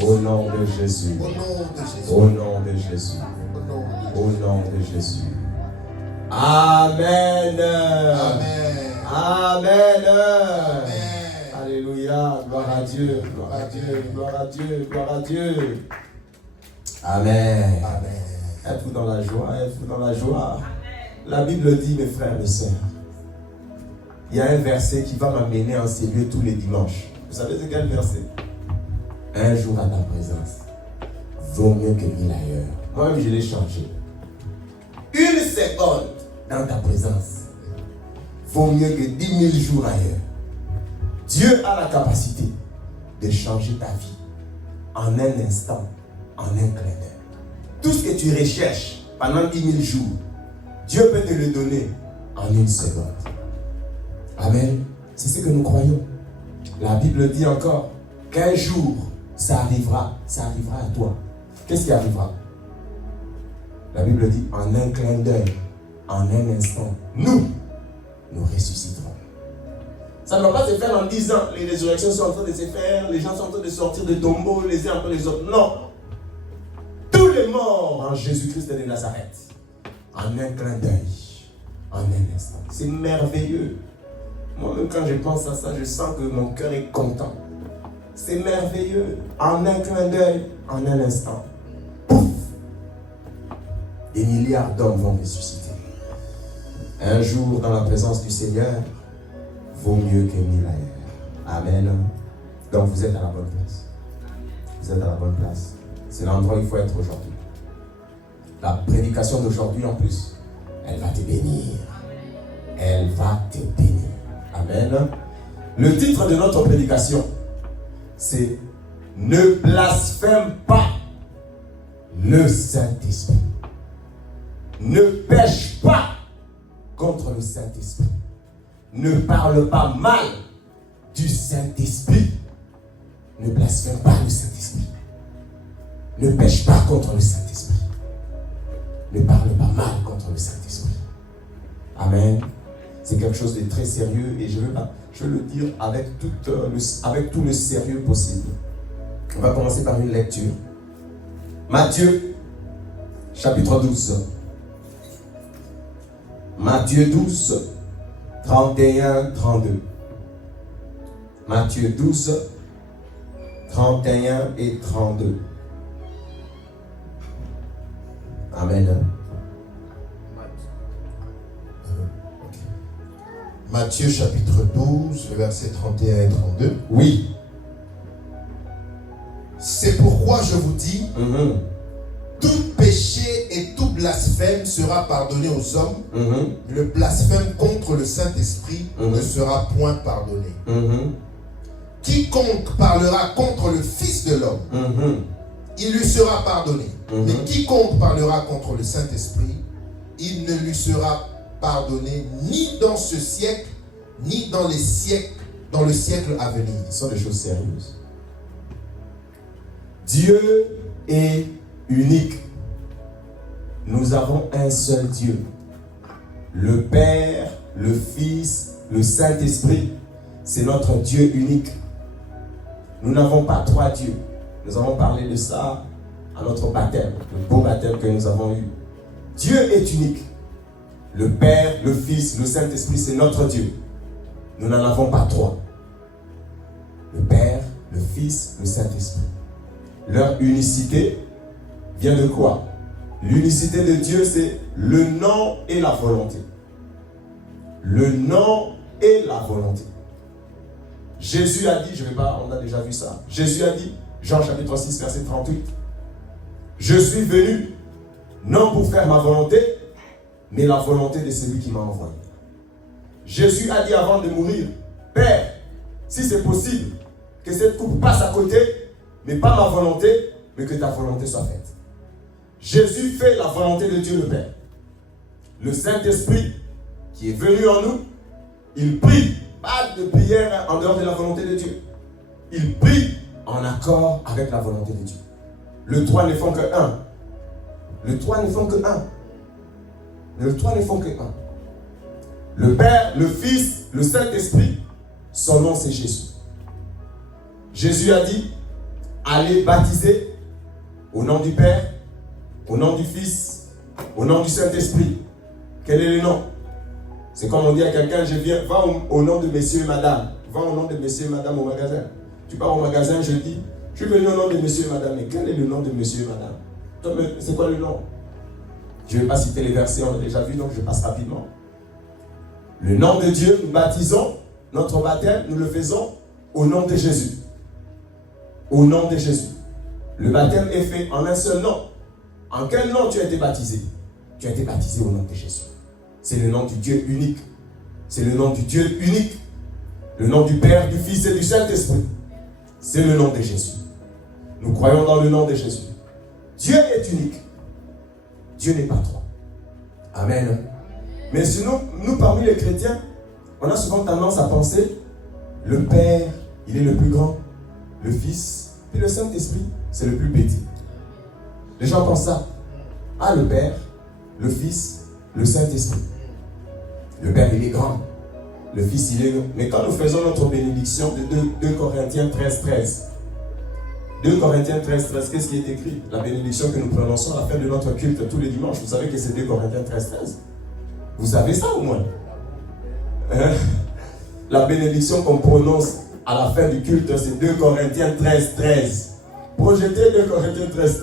Au nom de Jésus. Au nom de Jésus. Au nom de Jésus. Amen. Amen. Amen. Amen. Alléluia. Gloire à Dieu. Gloire à Dieu. Gloire à Dieu. Gloire à Dieu. Amen. Amen. Êtes-vous dans la joie? Êtes-vous dans la joie? La Bible dit, mes frères et sœurs, il y a un verset qui va m'amener en ces lieux tous les dimanches. Vous savez c'est quel verset? Un jour à ta présence vaut mieux que 1000 ailleurs. Moi-même, je l'ai changé. Une seconde dans ta présence vaut mieux que 10 000 jours ailleurs. Dieu a la capacité de changer ta vie en un instant, en un clin d'œil. Tout ce que tu recherches pendant 10 000 jours, Dieu peut te le donner en une seconde. Amen. C'est ce que nous croyons. La Bible dit encore qu'un jour, ça arrivera à toi. Qu'est-ce qui arrivera? La Bible dit en un clin d'œil, en un instant, nous ressusciterons. Ça ne va pas se faire en 10 ans. Les résurrections sont en train de se faire, les gens sont en train de sortir de tombeaux les uns après les autres. Non. Tous les morts en Jésus-Christ de Nazareth, en un clin d'œil, en un instant. C'est merveilleux. Moi-même, quand je pense à ça, je sens que mon cœur est content. C'est merveilleux. En un clin d'œil, en un instant. Pouf! Des milliards d'hommes vont ressusciter. Un jour, dans la présence du Seigneur, vaut mieux que 1000 ailleurs. Amen. Donc, vous êtes à la bonne place. Vous êtes à la bonne place. C'est l'endroit où il faut être aujourd'hui. La prédication d'aujourd'hui, en plus, elle va te bénir. Elle va te bénir. Amen. Le titre de notre prédication, c'est « Ne blasphème pas le Saint-Esprit ». Ne pêche pas contre le Saint-Esprit. Ne parle pas mal du Saint-Esprit. Ne blasphème pas le Saint-Esprit. Ne pêche pas contre le Saint-Esprit. Ne parle pas mal contre le Saint-Esprit. Amen. C'est quelque chose de très sérieux et je veux le dire avec tout le sérieux possible. On va commencer par une lecture. Matthieu, chapitre 12. Matthieu 12, 31, 32. Matthieu 12, 31 et 32. Amen. Matthieu chapitre 12, versets 31 et 32. Oui. C'est pourquoi je vous dis, tout péché et tout blasphème sera pardonné aux hommes. Le blasphème contre le Saint-Esprit ne sera point pardonné. Quiconque parlera contre le Fils de l'homme, il lui sera pardonné. Mais quiconque parlera contre le Saint-Esprit, il ne lui sera pardonné ni dans ce siècle, ni dans le siècle à venir. Ce sont des choses sérieuses. Dieu est unique. Nous avons un seul Dieu. Le Père, le Fils, le Saint-Esprit. C'est notre Dieu unique. Nous n'avons pas trois dieux. Nous avons parlé de ça à notre baptême, le beau baptême que nous avons eu. Dieu est unique. Le Père, le Fils, le Saint-Esprit, c'est notre Dieu. Nous n'en avons pas trois. Le Père, le Fils, le Saint-Esprit. Leur unicité vient de quoi? L'unicité de Dieu, c'est le nom et la volonté. Le nom et la volonté. Jésus a dit, on a déjà vu ça. Jésus a dit, Jean chapitre 6, verset 38. Je suis venu, non pour faire ma volonté, mais la volonté de celui qui m'a envoyé. Jésus a dit avant de mourir, Père, si c'est possible, que cette coupe passe à côté, mais pas ma volonté, mais que ta volonté soit faite. Jésus fait la volonté de Dieu le Père. Le Saint-Esprit qui est venu en nous, il prie, pas de prière en dehors de la volonté de Dieu. Il prie en accord avec la volonté de Dieu. Le trois ne font que un. Le trois ne font que un. Le trois ne font que un. Le Père, le Fils, le Saint-Esprit, son nom c'est Jésus. Jésus a dit, allez baptiser au nom du Père, au nom du Fils, au nom du Saint-Esprit. Quel est le nom? C'est comme on dit à quelqu'un, je viens, va au nom de monsieur et madame. Va au nom de monsieur et madame au magasin. Tu pars au magasin, je dis, je suis venu au nom de monsieur et madame. Mais quel est le nom de monsieur et madame? Toi, c'est quoi le nom? Je ne vais pas citer les versets, on l'a déjà vu, donc je passe rapidement. Le nom de Dieu, nous baptisons, notre baptême, nous le faisons au nom de Jésus. Au nom de Jésus. Le baptême est fait en un seul nom. En quel nom tu as été baptisé? Tu as été baptisé au nom de Jésus. C'est le nom du Dieu unique. C'est le nom du Dieu unique. Le nom du Père, du Fils et du Saint-Esprit. C'est le nom de Jésus. Nous croyons dans le nom de Jésus. Dieu est unique. Dieu n'est pas trois. Amen. Mais sinon, nous parmi les chrétiens, on a souvent tendance à penser, le Père, il est le plus grand, le Fils, puis le Saint-Esprit, c'est le plus petit. Les gens pensent ça. Ah, le Père, le Fils, le Saint-Esprit. Le Père, il est grand. Le Fils, il est grand. Mais quand nous faisons notre bénédiction de 2 Corinthiens 13. 2 Corinthiens 13, qu'est-ce qui est écrit? La bénédiction que nous prononçons à la fin de notre culte tous les dimanches. Vous savez que c'est 2 Corinthiens 13. Vous savez ça au moins? La bénédiction qu'on prononce à la fin du culte, c'est 2 Corinthiens 13. Projetez 2 Corinthiens 13.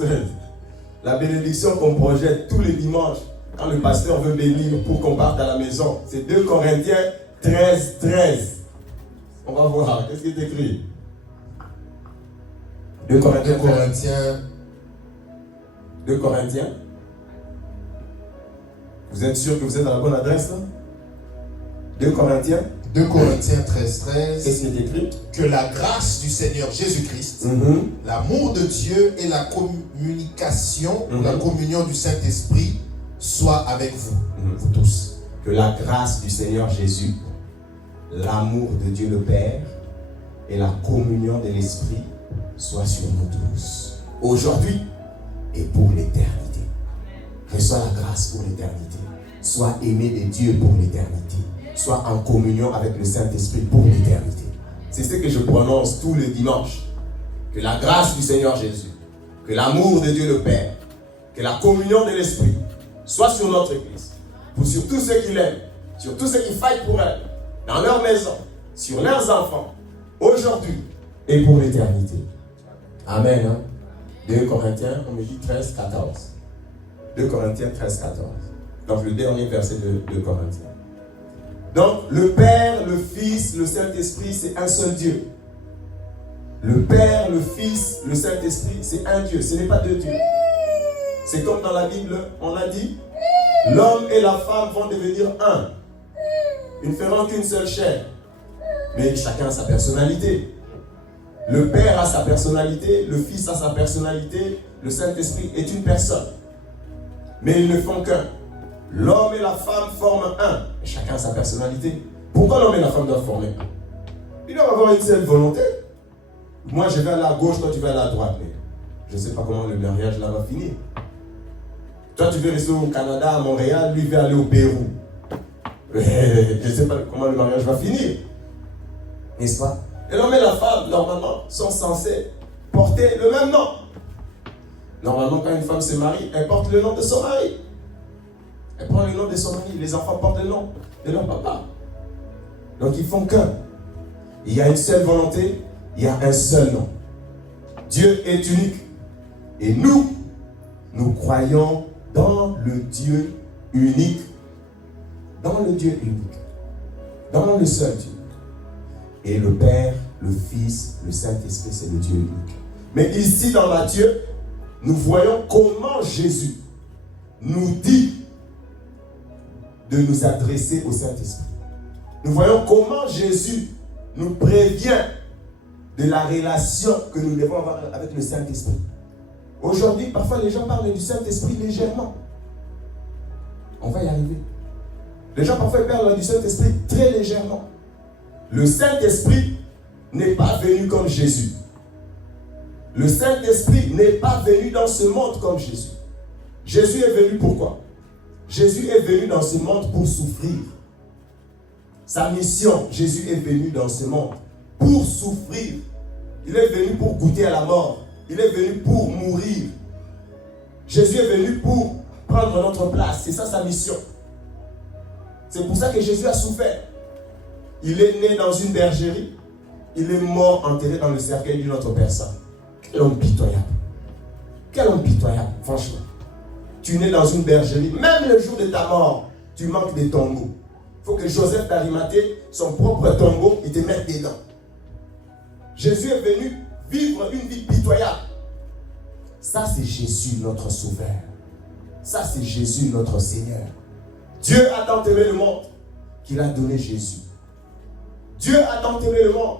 La bénédiction qu'on projette tous les dimanches, quand le pasteur veut bénir pour qu'on parte à la maison, c'est 2 Corinthiens 13. On va voir, qu'est-ce qui est écrit? 2 Corinthiens. Vous êtes sûr que vous êtes à la bonne adresse là? 2 Corinthiens 13. Qu'est-ce qui est écrit? Que la grâce du Seigneur Jésus-Christ, l'amour de Dieu et la communication, la communion du Saint-Esprit soit avec vous, vous tous. Que la grâce du Seigneur Jésus, l'amour de Dieu le Père et la communion de l'Esprit soit sur nous tous, aujourd'hui et pour l'éternité. Reçois la grâce pour l'éternité. Sois aimé de Dieu pour l'éternité. Sois en communion avec le Saint-Esprit pour l'éternité. C'est ce que je prononce tous les dimanches. Que la grâce du Seigneur Jésus, que l'amour de Dieu le Père, que la communion de l'Esprit soit sur notre Église, sur tous ceux qui l'aiment, sur tous ceux qui fightent pour elle, dans leur maison, sur leurs enfants, aujourd'hui et pour l'éternité. Amen. 2 Corinthiens, on me dit 13, 14. 2 Corinthiens 13, 14. Donc le dernier verset de 2 Corinthiens. Donc le Père, le Fils, le Saint-Esprit, c'est un seul Dieu. Le Père, le Fils, le Saint-Esprit, c'est un Dieu. Ce n'est pas deux dieux. C'est comme dans la Bible, on a dit, l'homme et la femme vont devenir un. Ils ne feront qu'une seule chair. Mais chacun a sa personnalité. Le Père a sa personnalité, le Fils a sa personnalité, le Saint-Esprit est une personne. Mais ils ne font qu'un. L'homme et la femme forment un. Et chacun a sa personnalité. Pourquoi l'homme et la femme doivent former un? Ils doivent avoir une seule volonté. Moi, je vais aller à gauche, toi, tu vas aller à droite. Mais je ne sais pas comment le mariage là va finir. Toi, tu veux rester au Canada, à Montréal, lui veut aller au Pérou. Je ne sais pas comment le mariage va finir. N'est-ce pas? Et l'homme et la femme, normalement, sont censés porter le même nom. Normalement, quand une femme se marie, elle porte le nom de son mari. Elle prend le nom de son mari. Les enfants portent le nom de leur papa. Donc, ils font qu'un. Il y a une seule volonté, il y a un seul nom. Dieu est unique. Et nous croyons dans le Dieu unique. Dans le Dieu unique. Dans le seul Dieu. Et le Père, le Fils, le Saint-Esprit, c'est le Dieu unique. Mais ici dans Matthieu, nous voyons comment Jésus nous dit de nous adresser au Saint-Esprit. Nous voyons comment Jésus nous prévient de la relation que nous devons avoir avec le Saint-Esprit. Aujourd'hui, parfois les gens parlent du Saint-Esprit légèrement. On va y arriver. Les gens parfois parlent du Saint-Esprit très légèrement. Le Saint-Esprit n'est pas venu comme Jésus. Le Saint-Esprit n'est pas venu dans ce monde comme Jésus. Jésus est venu pourquoi? Jésus est venu dans ce monde pour souffrir. Sa mission, Jésus est venu dans ce monde pour souffrir. Il est venu pour goûter à la mort. Il est venu pour mourir. Jésus est venu pour prendre notre place. C'est ça sa mission. C'est pour ça que Jésus a souffert. Il est né dans une bergerie. Il est mort enterré dans le cercueil d'une autre personne. Quel homme pitoyable. Quel homme pitoyable, franchement. Tu nais dans une bergerie. Même le jour de ta mort, tu manques de tombeaux. Il faut que Joseph d'Arimathée, son propre tombeau, il te mette dedans. Jésus est venu vivre une vie pitoyable. Ça, c'est Jésus, notre Sauveur. Ça, c'est Jésus, notre Seigneur. Dieu a tant aimé le monde qu'il a donné Jésus. Dieu a tant aimé le monde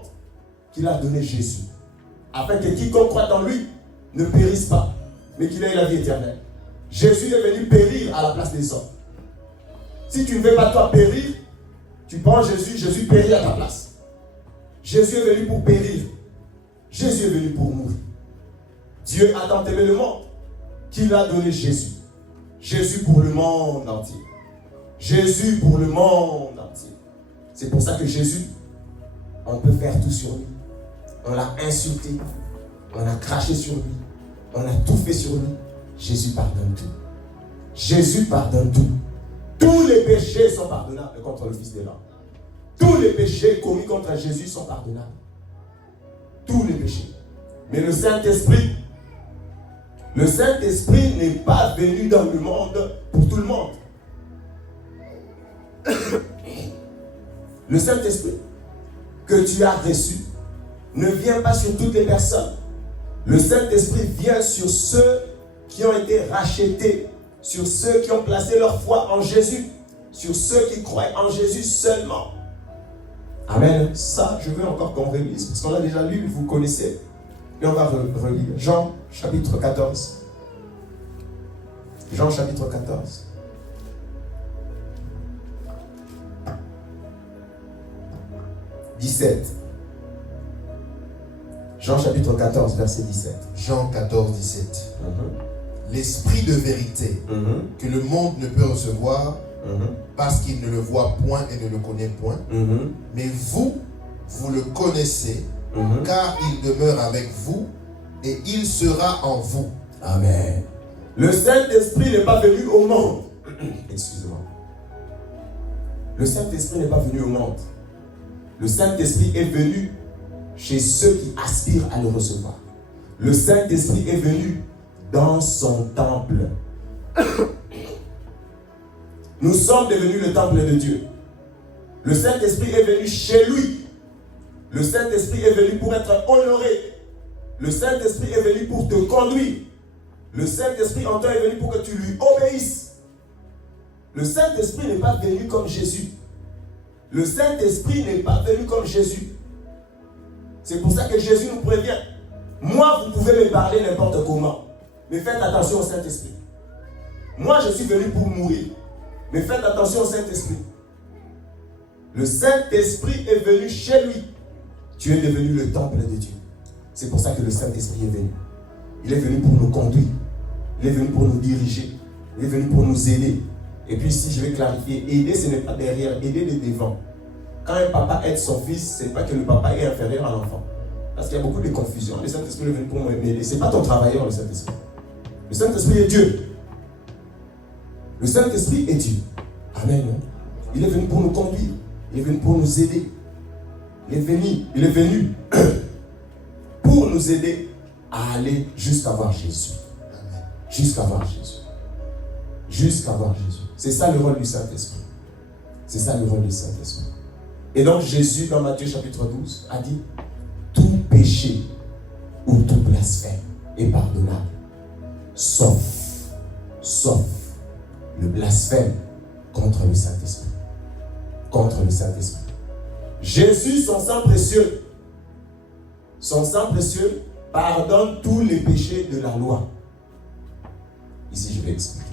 qu'il a donné Jésus. Afin que quiconque croit en lui ne périsse pas, mais qu'il ait la vie éternelle. Jésus est venu périr à la place des hommes. Si tu ne veux pas toi périr, tu prends Jésus, Jésus périt à ta place. Jésus est venu pour périr. Jésus est venu pour mourir. Dieu a tant aimé le monde qu'il a donné Jésus. Jésus pour le monde entier. Jésus pour le monde entier. C'est pour ça que Jésus, on peut faire tout sur lui. On l'a insulté, on a craché sur lui, on a tout fait sur lui. Jésus pardonne tout. Jésus pardonne tout. Tous les péchés sont pardonnables contre le Fils de l'homme. Tous les péchés commis contre Jésus sont pardonnables. Tous les péchés. Mais le Saint-Esprit n'est pas venu dans le monde pour tout le monde. Le Saint-Esprit que tu as reçu ne vient pas sur toutes les personnes. Le Saint-Esprit vient sur ceux qui ont été rachetés, sur ceux qui ont placé leur foi en Jésus, sur ceux qui croient en Jésus seulement. Amen. Ça, je veux encore qu'on relise, parce qu'on l'a déjà lu, vous connaissez. Et on va relire. Jean, chapitre 14. Jean, chapitre 14. « 17. Jean chapitre 14, verset 17. Jean 14, 17. L'esprit de vérité que le monde ne peut recevoir parce qu'il ne le voit point et ne le connaît point. Mais vous, vous le connaissez car il demeure avec vous et il sera en vous. Amen. Le Saint-Esprit n'est pas venu au monde. Excusez-moi. Le Saint-Esprit n'est pas venu au monde. Le Saint-Esprit est venu chez ceux qui aspirent à le recevoir. Le Saint-Esprit est venu dans son temple. Nous sommes devenus le temple de Dieu. Le Saint-Esprit est venu chez lui. Le Saint-Esprit est venu pour être honoré. Le Saint-Esprit est venu pour te conduire. Le Saint-Esprit en toi est venu pour que tu lui obéisses. Le Saint-Esprit n'est pas venu comme Jésus. Le Saint-Esprit n'est pas venu comme Jésus. C'est pour ça que Jésus nous prévient. Moi, vous pouvez me parler n'importe comment. Mais faites attention au Saint-Esprit. Moi, je suis venu pour mourir. Mais faites attention au Saint-Esprit. Le Saint-Esprit est venu chez lui. Tu es devenu le temple de Dieu. C'est pour ça que le Saint-Esprit est venu. Il est venu pour nous conduire. Il est venu pour nous diriger. Il est venu pour nous aider. Et puis ici, je vais clarifier. Aider, ce n'est pas derrière. Aider de devant. Quand un papa aide son fils, ce n'est pas que le papa est inférieur à l'enfant. Parce qu'il y a beaucoup de confusion. Le Saint-Esprit est venu pour m'aider. Ce n'est pas ton travailleur, le Saint-Esprit. Le Saint-Esprit est Dieu. Le Saint-Esprit est Dieu. Amen. Il est venu pour nous conduire. Il est venu pour nous aider. Il est venu pour nous aider à aller jusqu'à voir Jésus. Jusqu'à voir Jésus. Jusqu'à voir Jésus. C'est ça le rôle du Saint-Esprit. C'est ça le rôle du Saint-Esprit. Et donc Jésus, dans Matthieu chapitre 12, a dit: tout péché ou tout blasphème est pardonnable, sauf le blasphème contre le Saint-Esprit. Contre le Saint-Esprit. Jésus, son sang précieux, pardonne tous les péchés de la loi. Ici, je vais expliquer.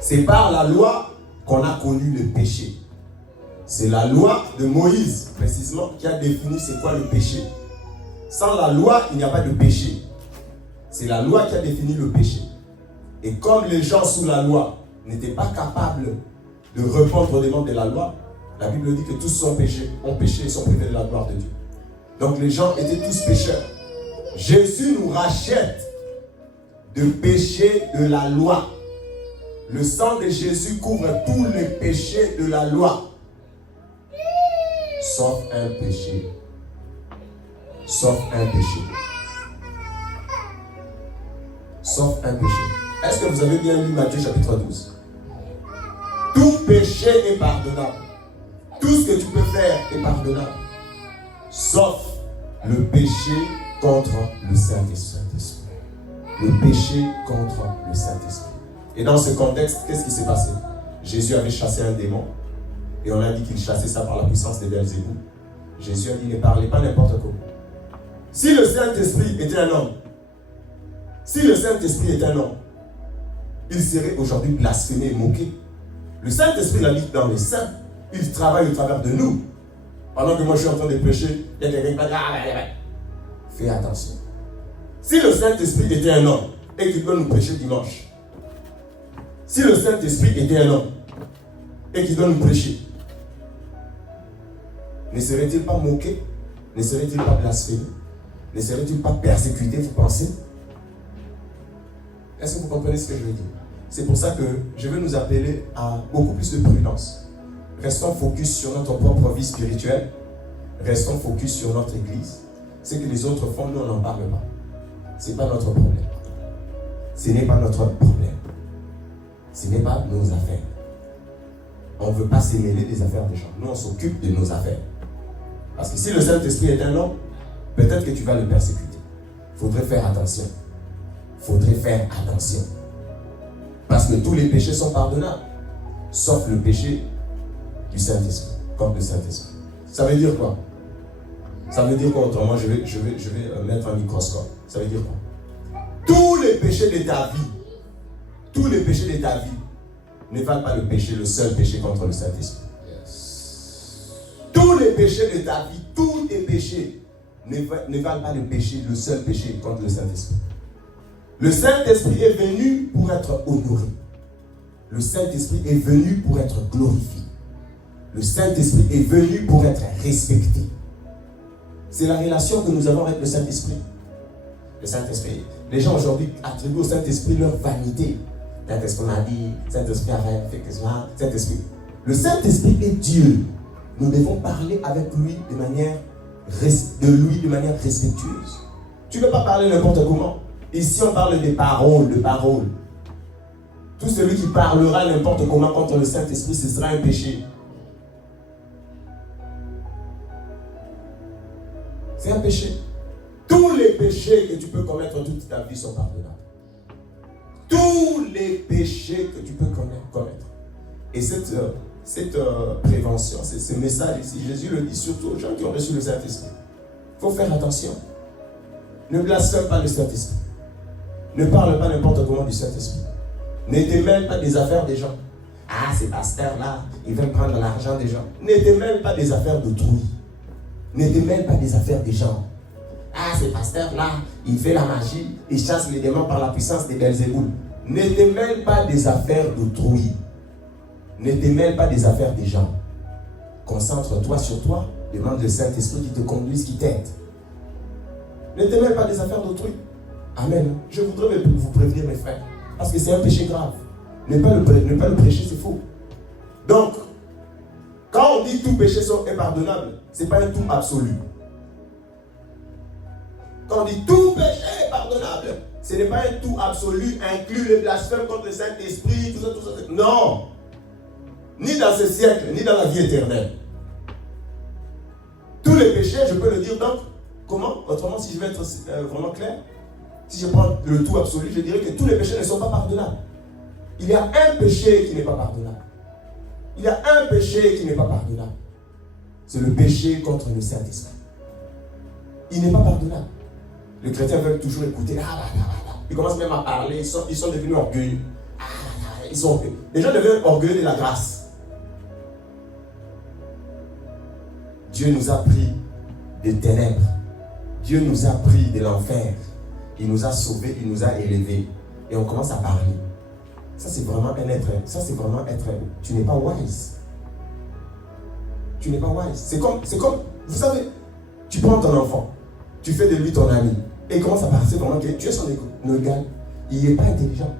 C'est par la loi qu'on a connu le péché. C'est la loi de Moïse, précisément, qui a défini c'est quoi le péché. Sans la loi, il n'y a pas de péché. C'est la loi qui a défini le péché. Et comme les gens sous la loi n'étaient pas capables de répondre aux demandes de la loi, la Bible dit que tous ont péché et sont privés de la gloire de Dieu. Donc les gens étaient tous pécheurs. Jésus nous rachète de péché de la loi. Le sang de Jésus couvre tous les péchés de la loi. Sauf un péché. Sauf un péché. Sauf un péché. Est-ce que vous avez bien lu Matthieu chapitre 12? Tout péché est pardonnable. Tout ce que tu peux faire est pardonnable. Sauf le péché contre le Saint-Esprit. Le péché contre le Saint-Esprit. Et dans ce contexte, qu'est-ce qui s'est passé? Jésus avait chassé un démon. Et on a dit qu'il chassait ça par la puissance de Belzébuth. Jésus a dit, ne parlez pas n'importe comment. Si le Saint-Esprit était un homme, il serait aujourd'hui blasphémé et moqué. Le Saint-Esprit habite dans les saints. Il travaille au travers de nous. Pendant que moi je suis en train de prêcher, il y a quelqu'un qui va dire, fais attention. Si le Saint-Esprit était un homme et qu'il doit nous prêcher dimanche, si le Saint-Esprit était un homme et qu'il doit nous prêcher, ne serait-il pas moqué? Ne serait-il pas blasphémé? Ne serait-il pas persécuté, vous pensez? Est-ce que vous comprenez ce que je veux dire? C'est pour ça que je veux nous appeler à beaucoup plus de prudence. Restons focus sur notre propre vie spirituelle. Restons focus sur notre église. Ce que les autres font, nous on n'en parle pas. Ce n'est pas notre problème. Ce n'est pas notre problème. Ce n'est pas nos affaires. On ne veut pas se mêler des affaires des gens. Nous on s'occupe de nos affaires. Parce que si le Saint-Esprit est un homme, peut-être que tu vas le persécuter. Il faudrait faire attention. Parce que tous les péchés sont pardonnables. Sauf le péché du Saint-Esprit. Contre le Saint-Esprit. Ça veut dire quoi? Ça veut dire quoi autrement? Je vais mettre un microscope. Ça veut dire quoi? Tous les péchés de ta vie ne valent pas le péché, le seul péché contre le Saint-Esprit. Tous les péchés de ta vie, tous tes péchés ne valent pas le péché, le seul péché contre le Saint-Esprit. Le Saint-Esprit est venu pour être honoré. Le Saint-Esprit est venu pour être glorifié. Le Saint-Esprit est venu pour être respecté. C'est la relation que nous avons avec le Saint-Esprit. Le Saint-Esprit. Les gens aujourd'hui attribuent au Saint-Esprit leur vanité. Saint-Esprit m'a dit, Saint-Esprit a fait que ça, Saint-Esprit. Le Saint-Esprit est Dieu. Nous devons parler avec lui de manière respectueuse. Tu ne peux pas parler n'importe comment. Ici, on parle des paroles, de paroles. Tout celui qui parlera n'importe comment contre le Saint-Esprit, ce sera un péché. C'est un péché. Tous les péchés que tu peux commettre toute ta vie sont pardonnables. Tous les péchés que tu peux commettre. Et cette prévention, ce message ici, Jésus le dit surtout aux gens qui ont reçu le Saint-Esprit. Il faut faire attention. Ne blasphème pas le Saint-Esprit. Ne parle pas n'importe comment du Saint-Esprit. Ne te mêle pas des affaires des gens. Ah, ces pasteurs-là, ils veulent prendre l'argent des gens. Ne te mêle pas des affaires d'autrui. Ne te mêle pas des affaires des gens. Ah, ces pasteurs-là, ils font la magie, ils chassent les démons par la puissance de Belzébuth. Ne te mêle pas des affaires d'autrui. Ne te mêle pas des affaires des gens. Concentre-toi sur toi. Demande le Saint-Esprit qui te conduise, qui t'aide. Ne te mêle pas des affaires d'autrui. Amen. Je voudrais vous prévenir, mes frères. Parce que c'est un péché grave. Ne pas le prêcher, c'est faux. Donc, quand on dit tout péché est pardonnable, ce n'est pas un tout absolu. Quand on dit tout péché est pardonnable, ce n'est pas un tout absolu, inclut le blasphème contre le Saint-Esprit, tout ça. Non. Ni dans ce siècle, ni dans la vie éternelle. Tous les péchés, je peux le dire donc, comment? Autrement, si je vais être vraiment clair, si je prends le tout absolu, je dirais que tous les péchés ne sont pas pardonnables. Il y a un péché qui n'est pas pardonnable. Il y a un péché qui n'est pas pardonnable. C'est le péché contre le Saint-Esprit. Il n'est pas pardonnable. Les chrétiens veulent toujours écouter. Ils commencent même à parler. Ils sont devenus orgueilleux. Les gens deviennent orgueilleux de la grâce. Dieu nous a pris des ténèbres. Dieu nous a pris de l'enfer. Il nous a sauvés, il nous a élevés. Et on commence à parler. Ça, c'est vraiment un être. Ça, c'est vraiment être. Tu n'es pas wise. Tu n'es pas wise. C'est comme, vous savez, tu prends ton enfant, tu fais de lui ton ami, et il commence à partir pendant que tu es son égal. Il n'est pas intelligent.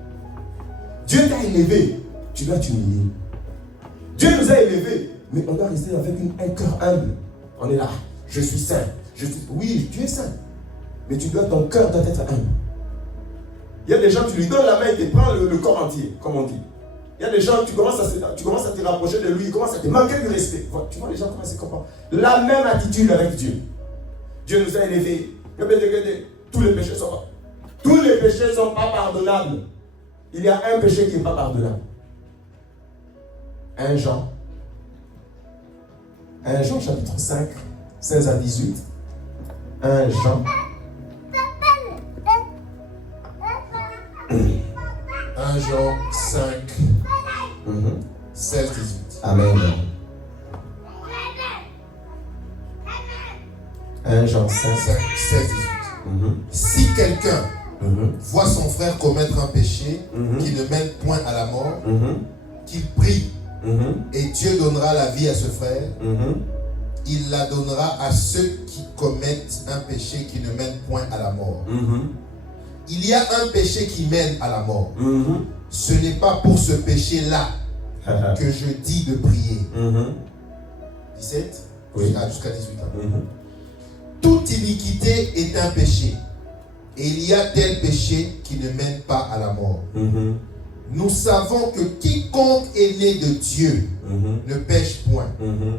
Dieu t'a élevé, tu dois t'humilier. Dieu nous a élevés, mais on doit rester avec un cœur humble. On est là, je suis saint. Oui, tu es saint, mais ton cœur doit être humble. Il y a des gens, tu lui donnes la main, il te prend le corps entier, comme on dit. Il y a des gens, tu commences à te rapprocher de lui, il commence à te manquer de respect. Tu vois les gens comment ils se comportent. La même attitude avec Dieu. Dieu nous a élevés. Tous les péchés ne sont pas pardonnables. Il y a un péché qui n'est pas pardonnable. 1 Jean chapitre 5, 16 à 18. 1 Jean. 1 Jean 5, 16, 18. Amen. 1 Jean 5, 16, 18. Si quelqu'un voit son frère commettre un péché qui ne mène point à la mort, qu'il prie et Dieu donnera la vie à ce frère, il la donnera à ceux qui commettent un péché qui ne mène point à la mort. Il y a un péché qui mène à la mort. Ce n'est pas pour ce péché-là que je dis de prier. 17 jusqu'à 18 ans. Toute iniquité est un péché. Et il y a tel péché qui ne mène pas à la mort. Nous savons que quiconque est né de Dieu ne pêche point.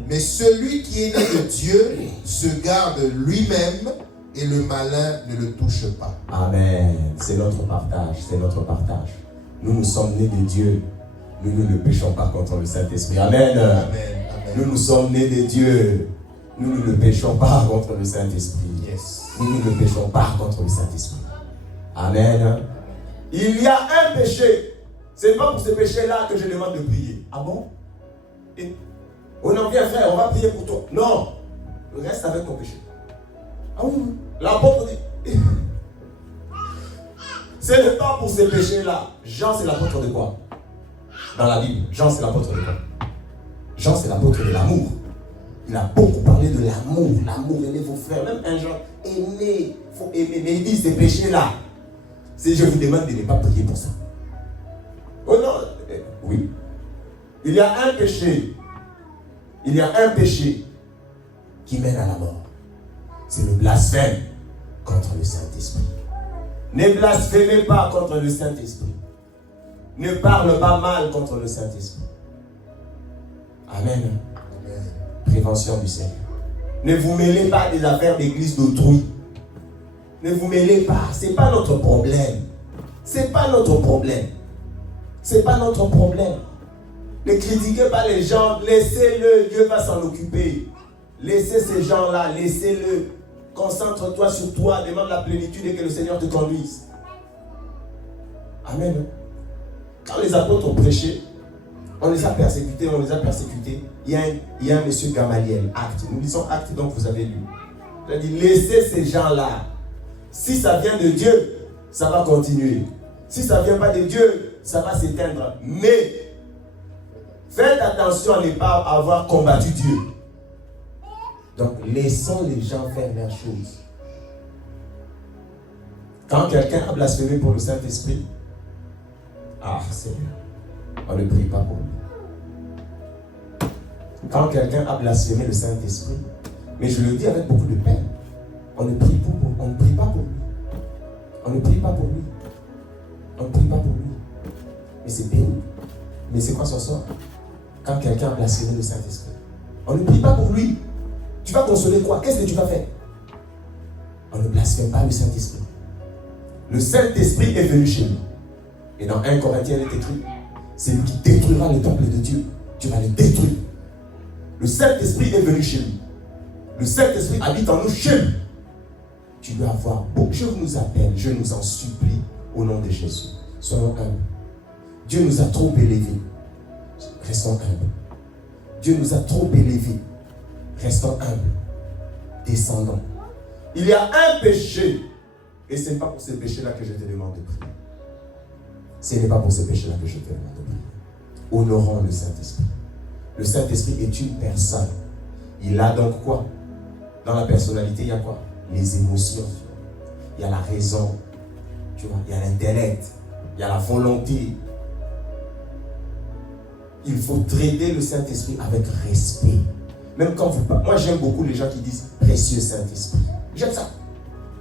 Mais celui qui est né de Dieu se garde lui-même et le malin ne le touche pas. Amen. C'est notre partage. C'est notre partage. Nous sommes nés de Dieu. Nous ne péchons pas contre le Saint-Esprit. Amen. Amen. Nous sommes nés de Dieu. Nous ne péchons pas contre le Saint-Esprit. Yes. Nous ne péchons pas contre le Saint-Esprit. Amen. Il y a un péché. Ce n'est pas pour ce péché-là que je demande de prier. Ah bon? Et on en vient, frère, on va prier pour toi. Non. Reste avec ton péché. Ah oui. L'apôtre dit. Ce n'est pas pour ce péché-là. Jean, c'est l'apôtre de quoi? Dans la Bible, Jean, c'est l'apôtre de quoi? Jean, c'est l'apôtre de l'amour. Il a beaucoup parlé de l'amour. L'amour, aimez vos frères. Même un Jean, aimer, il faut aimer. Mais il dit ces péchés-là. Si je vous demande de ne pas prier pour ça. Oh non, oui. Il y a un péché. Il y a un péché qui mène à la mort. C'est le blasphème contre le Saint-Esprit. Ne blasphémez pas contre le Saint-Esprit. Ne parle pas mal contre le Saint-Esprit. Amen. Amen. Prévention du Seigneur. Ne vous mêlez pas des affaires d'église d'autrui. Ne vous mêlez pas. Ce n'est pas notre problème. Ce n'est pas notre problème. Ce n'est pas notre problème. Ne critiquez pas les gens. Laissez-le. Dieu va s'en occuper. Laissez ces gens-là. Laissez-le. Concentre-toi sur toi. Demande la plénitude et que le Seigneur te conduise. Amen. Quand les apôtres ont prêché, on les a persécutés, Il y a un monsieur Gamaliel, Acte. Nous lisons Acte, donc vous avez lu. Il a dit, laissez ces gens-là. Si ça vient de Dieu, ça va continuer. Si ça ne vient pas de Dieu, ça va s'éteindre. Mais, faites attention à ne pas avoir combattu Dieu. Donc, laissons les gens faire leurs choses. Quand quelqu'un a blasphémé pour le Saint-Esprit, Seigneur, on ne prie pas pour lui. Quand quelqu'un a blasphémé le Saint-Esprit, mais je le dis avec beaucoup de peine, on ne prie pas pour lui. On ne prie pas pour lui. On ne prie pas pour lui. Mais c'est pénible. Mais c'est quoi son sort? Quand quelqu'un a blasphémé le Saint-Esprit, on ne prie pas pour lui. Tu vas consoler quoi? Qu'est-ce que tu vas faire? On ne blasphème pas le Saint-Esprit. Le Saint-Esprit est venu chez lui. Et dans 1 Corinthiens, il est écrit, c'est lui qui détruira le temple de Dieu. Tu vas le détruire. Le Saint-Esprit est venu chez lui. Le Saint-Esprit habite en nous chez lui. Tu dois avoir beau. Je nous appelle, je nous en supplie au nom de Jésus. Soyons humbles. Dieu nous a trop élevés. Restons humbles. Dieu nous a trop élevés. Restons humbles. Descendons. Il y a un péché. Et ce n'est pas pour ce péché-là que je te demande de prier. Ce n'est pas pour ce péché-là que je te demande de prier. Honorons le Saint-Esprit. Le Saint-Esprit est une personne. Il a donc quoi? Dans la personnalité, il y a quoi? Les émotions. Il y a la raison. Tu vois, il y a l'intellect. Il y a la volonté. Il faut traiter le Saint-Esprit avec respect. Même quand vous parlez. Moi, j'aime beaucoup les gens qui disent précieux Saint-Esprit. J'aime ça.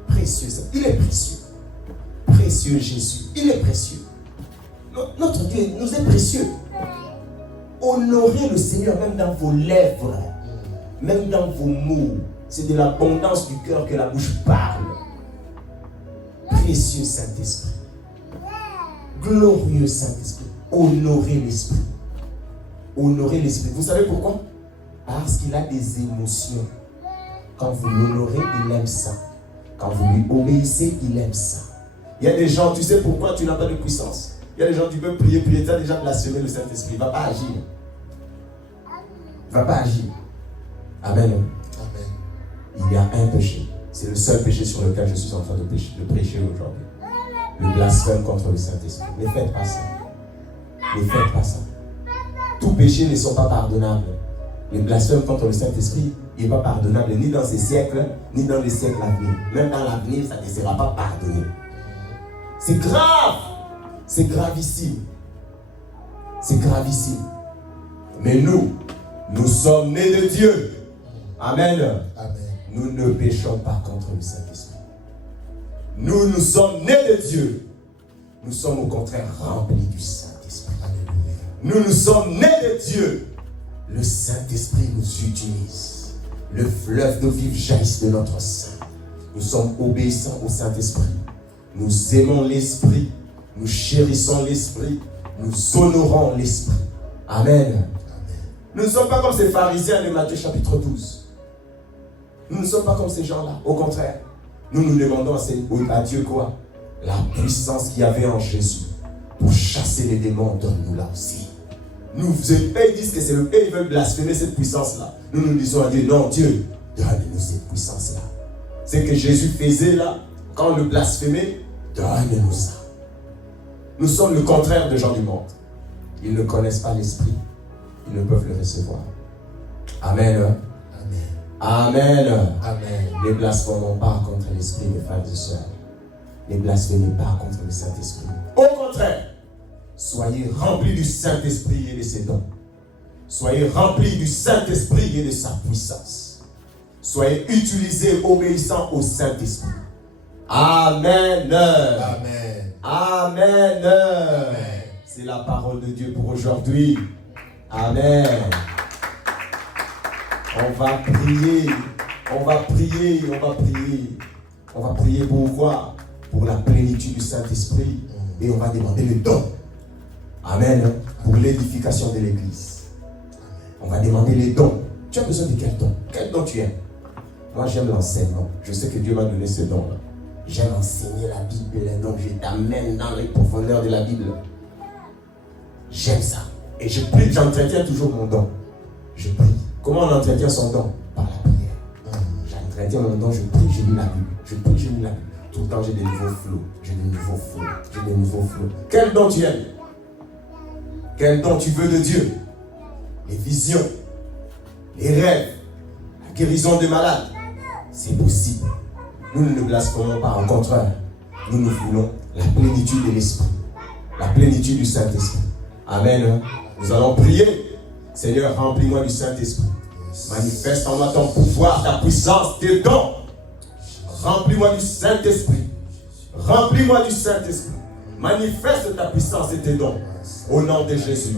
Précieux Saint. Il est précieux. Précieux Jésus. Il est précieux. Notre Dieu nous est précieux. Honorez le Seigneur même dans vos lèvres, même dans vos mots. C'est de l'abondance du cœur que la bouche parle. Précieux Saint-Esprit. Glorieux Saint-Esprit. Honorez l'Esprit. Honorez l'Esprit. Vous savez pourquoi? Parce qu'il a des émotions. Quand vous l'honorez, il aime ça. Quand vous lui obéissez, il aime ça. Il y a des gens, tu sais pourquoi tu n'as pas de puissance? Il y a des gens qui peuvent prier, tu as déjà blasphémé le Saint-Esprit. Il ne va pas agir. Il ne va pas agir. Amen. Amen. Il y a un péché. C'est le seul péché sur lequel je suis en train de prêcher aujourd'hui. Le blasphème contre le Saint-Esprit. Ne faites pas ça. Ne faites pas ça. Tous péchés ne sont pas pardonnables. Le blasphème contre le Saint-Esprit, il n'est pas pardonnable ni dans ces siècles, ni dans les siècles à venir. Même dans l'avenir, ça ne sera pas pardonné. C'est grave. C'est gravissime. C'est gravissime. Mais nous sommes nés de Dieu. Amen. Amen. Nous ne péchons pas contre le Saint-Esprit. Nous sommes nés de Dieu. Nous sommes au contraire remplis du Saint-Esprit. Nous sommes nés de Dieu. Le Saint-Esprit nous utilise. Le fleuve d'eau vive jaillisse de notre sein. Nous sommes obéissants au Saint-Esprit. Nous aimons l'Esprit. Nous chérissons l'Esprit. Nous honorons l'Esprit. Amen. Amen. Nous ne sommes pas comme ces pharisiens de Matthieu chapitre 12. Nous ne sommes pas comme ces gens-là. Au contraire, nous demandons à Dieu quoi? La puissance qu'il y avait en Jésus pour chasser les démons, donne-nous-la aussi. Eux, ils disent que c'est eux, ils veulent blasphémer cette puissance-là. Nous disons à Dieu, non, Dieu, donne-nous cette puissance-là. C'est que Jésus faisait là, quand on le blasphémait, donne-nous ça. Nous sommes le contraire des gens du monde. Ils ne connaissent pas l'Esprit. Ils ne peuvent le recevoir. Amen. Amen. Amen. Ne blasphémons pas contre l'Esprit, mes frères et sœurs. Ne blasphémez pas contre le Saint-Esprit. Au contraire, soyez remplis du Saint-Esprit et de ses dons. Soyez remplis du Saint-Esprit et de sa puissance. Soyez utilisés, obéissants au Saint-Esprit. Amen. Amen. Amen. Amen. C'est la parole de Dieu pour aujourd'hui. Amen. On va prier. On va prier. On va prier. On va prier pour quoi? Pour la plénitude du Saint-Esprit. Et on va demander le don. Amen. Pour l'édification de l'Église. On va demander les dons. Tu as besoin de quel don? Quel don tu aimes? Moi, j'aime l'enseignement. Je sais que Dieu m'a donné ce don-là. J'aime enseigner la Bible. Donc, je t'amène dans les profondeurs de la Bible. J'aime ça. Et je prie, j'entretiens toujours mon don. Je prie. Comment on entretient son don? Par la prière. J'entretiens mon don, je prie, je lis la Bible. Je prie, je lis la Bible. Tout le temps, j'ai des nouveaux flots. J'ai des nouveaux flots. Quel don tu aimes? Quel don tu veux de Dieu? Les visions, les rêves, la guérison des malades. C'est possible. Nous ne blasphémons pas, au contraire. Nous voulons la plénitude de l'Esprit. La plénitude du Saint-Esprit. Amen. Nous allons prier. Seigneur, remplis-moi du Saint-Esprit. Manifeste en moi ton pouvoir, ta puissance, tes dons. Remplis-moi du Saint-Esprit. Remplis-moi du Saint-Esprit. Manifeste ta puissance et tes dons. Au nom de Jésus.